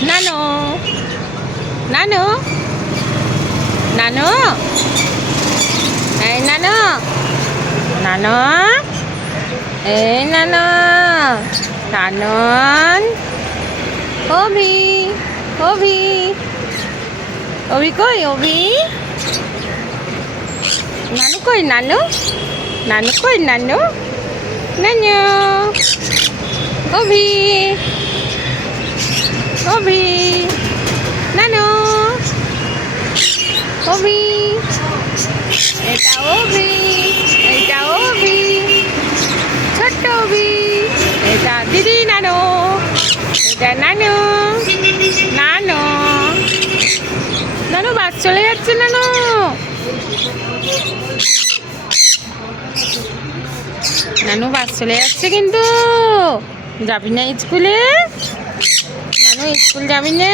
নানু নানু নানু এই নানু নানু এই নানু নানন অভি অভি অভি কই অভি নানু কই নানু নানু কই নানু নানু অভি অভি নানু অভি এটা অভি এটা অভি ছোট্ট অভি এটা দিদি নানু এটা নানু নানু নানু বাস চলে যাচ্ছে নানু নানু বাস চলে যাচ্ছে কিন্তু যাবি না স্কুলে নানু স্কুল যাবি না